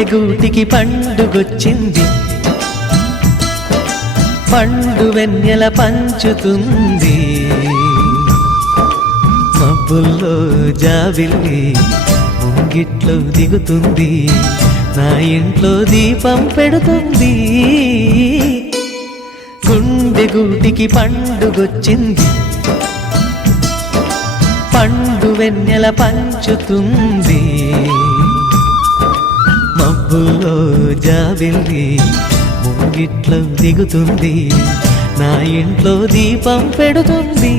గూటికి పండుగొచ్చింది. పండు వెన్నెల పంచుతుంది. మబ్బుల్లో జాబిల్లి ముంగిట్లో దిగుతుంది. నా ఇంట్లో దీపం పెడుతుంది. గుండెగూటికి పండుగొచ్చింది. పండు వెన్నెల పంచుతుంది. మబ్బుల్లో జాబిల్లి ముంగిట్లో దిగుతుంది నా ఇంట్లో దీపం పెడుతుంది.